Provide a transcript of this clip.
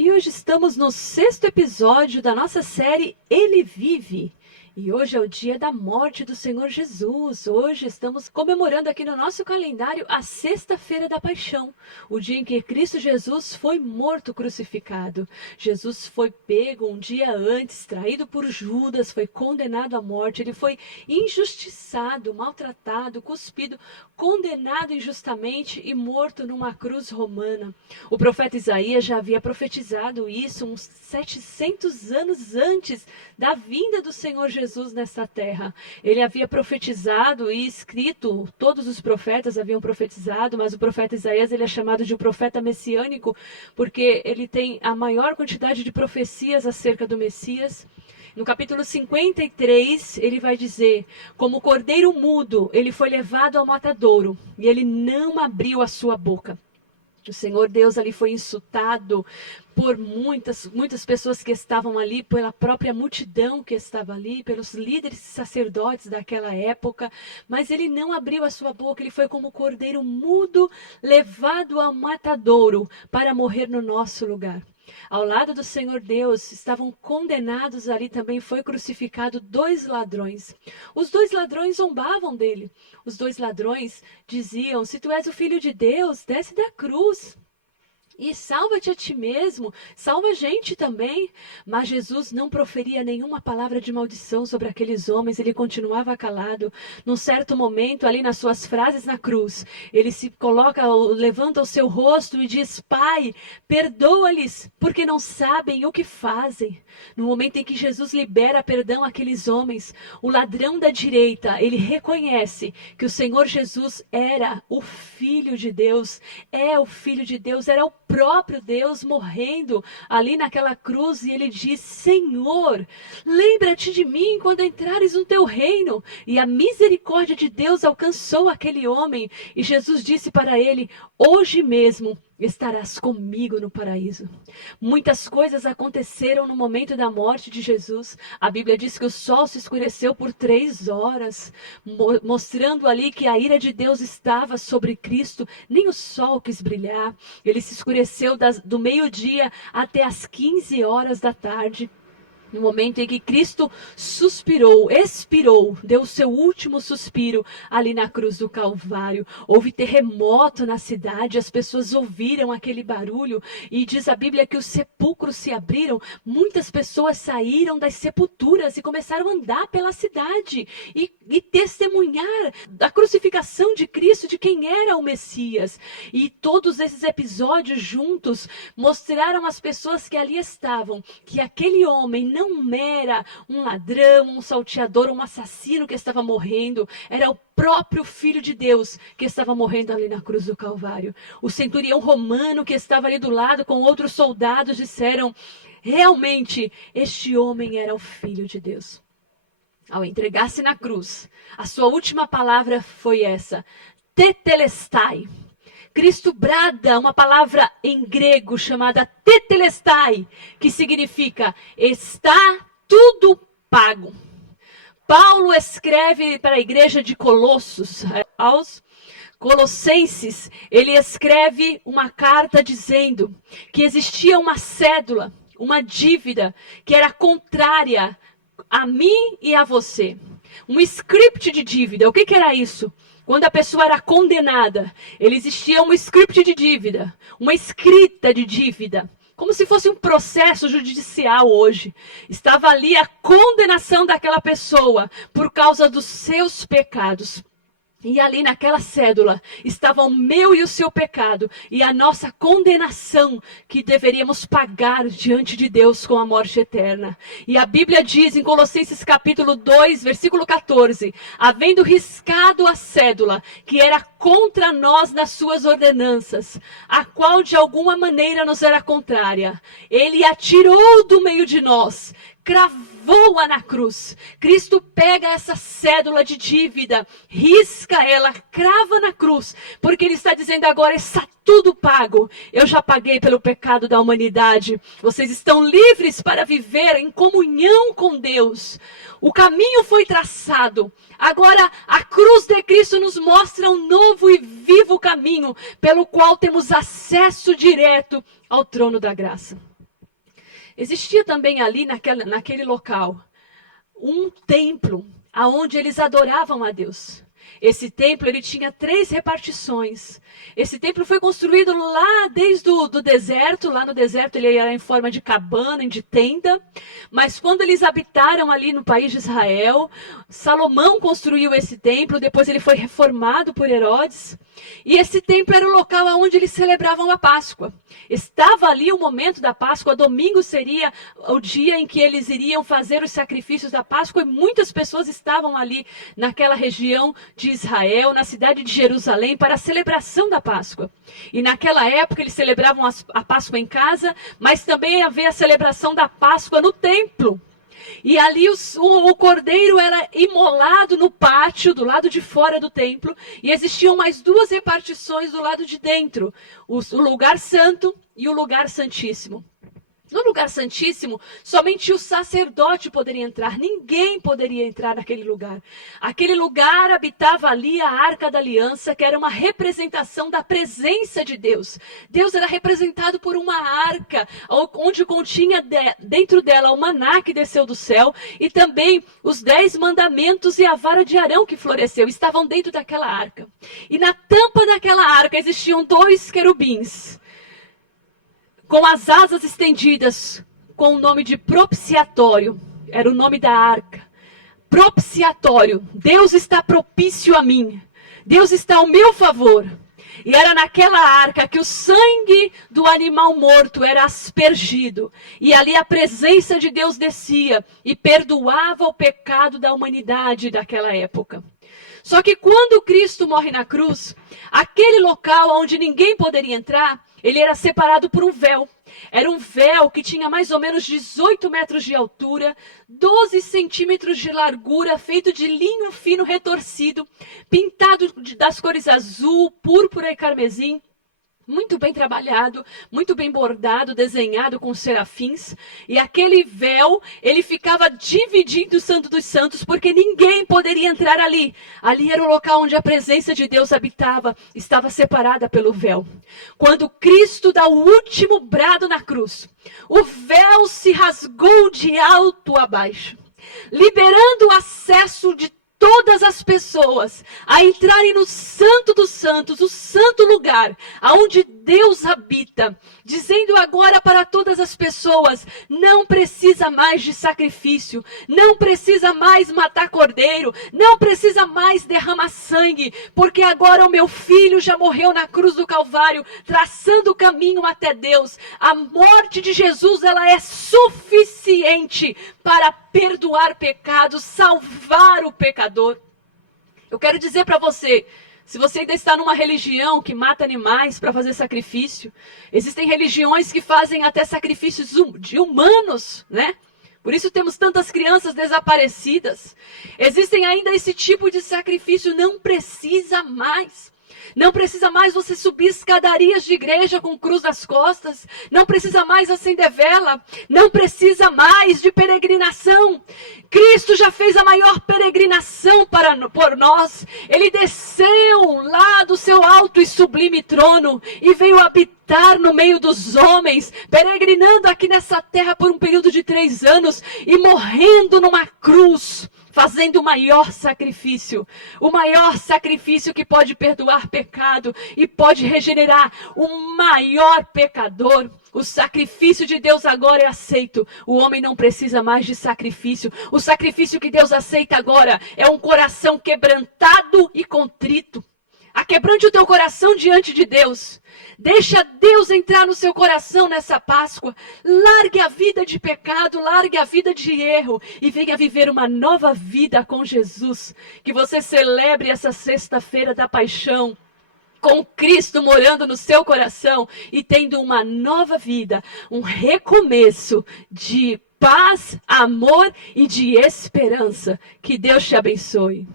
E hoje estamos no 6º episódio da nossa série Ele Vive. E hoje é o dia da morte do Senhor Jesus. Hoje estamos comemorando aqui no nosso calendário a Sexta-feira da Paixão, o dia em que Cristo Jesus foi morto crucificado. Jesus foi pego um dia antes, traído por Judas, foi condenado à morte. Ele foi injustiçado, maltratado, cuspido, condenado injustamente e morto numa cruz romana. O profeta Isaías já havia profetizado isso uns 700 anos antes da vinda do Senhor Jesus nessa terra. Ele havia profetizado e escrito, todos os profetas haviam profetizado, mas o profeta Isaías ele é chamado de um profeta messiânico porque ele tem a maior quantidade de profecias acerca do Messias. No capítulo 53, ele vai dizer: como cordeiro mudo, ele foi levado ao matadouro e ele não abriu a sua boca. O Senhor Deus ali foi insultado por muitas pessoas que estavam ali, pela própria multidão que estava ali, pelos líderes sacerdotes daquela época, mas ele não abriu a sua boca. Ele foi como cordeiro mudo levado ao matadouro para morrer no nosso lugar. Ao lado do Senhor Deus, estavam condenados ali também, foi crucificado 2 ladrões. Os 2 ladrões zombavam dele. Os 2 ladrões diziam: se tu és o Filho de Deus, desce da cruz e salva-te a ti mesmo, salva a gente também. Mas Jesus não proferia nenhuma palavra de maldição sobre aqueles homens, ele continuava calado. Num certo momento, ali nas suas frases na cruz, ele se coloca, levanta o seu rosto e diz: Pai, perdoa-lhes, porque não sabem o que fazem. No momento em que Jesus libera perdão àqueles homens, o ladrão da direita, ele reconhece que o Senhor Jesus era o Filho de Deus, é o Filho de Deus, era o próprio Deus morrendo ali naquela cruz, e ele diz: Senhor, lembra-te de mim quando entrares no teu reino. E a misericórdia de Deus alcançou aquele homem, e Jesus disse para ele: hoje mesmo estarás comigo no paraíso. Muitas coisas aconteceram no momento da morte de Jesus. A Bíblia diz que o sol se escureceu por 3 horas, mostrando ali que a ira de Deus estava sobre Cristo. Nem o sol quis brilhar. Ele se escureceu do meio-dia até as 15 horas da tarde. No momento em que Cristo suspirou, expirou, deu o seu último suspiro ali na cruz do Calvário. Houve terremoto na cidade, as pessoas ouviram aquele barulho e diz a Bíblia que os sepulcros se abriram. Muitas pessoas saíram das sepulturas e começaram a andar pela cidade e testemunhar da crucificação de Cristo, de quem era o Messias. E todos esses episódios juntos mostraram às pessoas que ali estavam que aquele homem não era um ladrão, um salteador, um assassino que estava morrendo. Era o próprio Filho de Deus que estava morrendo ali na cruz do Calvário. O centurião romano que estava ali do lado com outros soldados disseram: realmente, este homem era o Filho de Deus. Ao entregar-se na cruz, a sua última palavra foi essa: tetelestai. Cristo brada uma palavra em grego chamada tetelestai, que significa está tudo pago. Paulo escreve para a igreja de Colossos, aos Colossenses, ele escreve uma carta dizendo que existia uma cédula, uma dívida que era contrária a mim e a você. Um script de dívida. O que era isso? Quando a pessoa era condenada, existia um script de dívida, uma escrita de dívida, como se fosse um processo judicial hoje. Estava ali a condenação daquela pessoa por causa dos seus pecados. E ali naquela cédula estava o meu e o seu pecado e a nossa condenação que deveríamos pagar diante de Deus com a morte eterna. E a Bíblia diz em Colossenses capítulo 2, versículo 14, havendo riscado a cédula que era contra nós nas suas ordenanças, a qual de alguma maneira nos era contrária, ele a tirou do meio de nós, cravou-a na cruz. Cristo pega essa cédula de dívida, risca ela, crava na cruz, porque ele está dizendo agora: está tudo pago. Eu já paguei pelo pecado da humanidade. Vocês estão livres para viver em comunhão com Deus. O caminho foi traçado. Agora a cruz de Cristo nos mostra um novo e vivo caminho, pelo qual temos acesso direto ao trono da graça. Existia também ali naquele local um templo aonde eles adoravam a Deus. Esse templo ele tinha 3 repartições. Esse templo foi construído lá desde o deserto. Lá no deserto ele era em forma de cabana, de tenda. Mas quando eles habitaram ali no país de Israel, Salomão construiu esse templo. Depois ele foi reformado por Herodes. E esse templo era o local onde eles celebravam a Páscoa. Estava ali o momento da Páscoa. Domingo seria o dia em que eles iriam fazer os sacrifícios da Páscoa. E muitas pessoas estavam ali naquela região de Israel, na cidade de Jerusalém, para a celebração da Páscoa. E naquela época eles celebravam a Páscoa em casa, mas também havia a celebração da Páscoa no templo. E ali o cordeiro era imolado no pátio, do lado de fora do templo, e existiam mais 2 repartições do lado de dentro, o lugar santo e o lugar santíssimo. No lugar santíssimo, somente o sacerdote poderia entrar, ninguém poderia entrar naquele lugar. Aquele lugar habitava ali a Arca da Aliança, que era uma representação da presença de Deus. Deus era representado por uma arca, onde continha dentro dela o maná que desceu do céu, e também os 10 mandamentos e a vara de Arão que floresceu, estavam dentro daquela arca. E na tampa daquela arca existiam 2 querubins, com as asas estendidas, com o nome de propiciatório. Era o nome da arca. Propiciatório. Deus está propício a mim. Deus está ao meu favor. E era naquela arca que o sangue do animal morto era aspergido. E ali a presença de Deus descia e perdoava o pecado da humanidade daquela época. Só que quando Cristo morre na cruz, aquele local onde ninguém poderia entrar, ele era separado por um véu. Era um véu que tinha mais ou menos 18 metros de altura, 12 centímetros de largura, feito de linho fino retorcido, pintado das cores azul, púrpura e carmesim. Muito bem trabalhado, muito bem bordado, desenhado com serafins. E aquele véu, ele ficava dividindo o Santo dos Santos, porque ninguém poderia entrar ali. Ali era o local onde a presença de Deus habitava, estava separada pelo véu. Quando Cristo dá o último brado na cruz, o véu se rasgou de alto a baixo, liberando o acesso de todas as pessoas a entrarem no Santo dos Santos, o santo lugar, aonde Deus habita, dizendo agora para todas as pessoas, não precisa mais de sacrifício, não precisa mais matar cordeiro, não precisa mais derramar sangue, porque agora o meu filho já morreu na cruz do Calvário, traçando o caminho até Deus. A morte de Jesus, ela é suficiente para perdoar pecados, salvar o pecador. Eu quero dizer para você, se você ainda está numa religião que mata animais para fazer sacrifício, existem religiões que fazem até sacrifícios de humanos, né? Por isso temos tantas crianças desaparecidas. Existem ainda esse tipo de sacrifício, não precisa mais. Não precisa mais você subir escadarias de igreja com cruz nas costas. Não precisa mais acender vela. Não precisa mais de peregrinação. Cristo já fez a maior peregrinação por nós. Ele desceu lá do seu alto e sublime trono e veio habitar no meio dos homens, peregrinando aqui nessa terra por um período de 3 anos e morrendo numa cruz, fazendo o maior sacrifício que pode perdoar pecado e pode regenerar o maior pecador. O sacrifício de Deus agora é aceito. O homem não precisa mais de sacrifício. O sacrifício que Deus aceita agora é um coração quebrantado e contrito. Aquebrante o teu coração diante de Deus. Deixa Deus entrar no seu coração nessa Páscoa. Largue a vida de pecado, largue a vida de erro e venha viver uma nova vida com Jesus. Que você celebre essa sexta-feira da paixão, com Cristo morando no seu coração e tendo uma nova vida, um recomeço de paz, amor e de esperança. Que Deus te abençoe.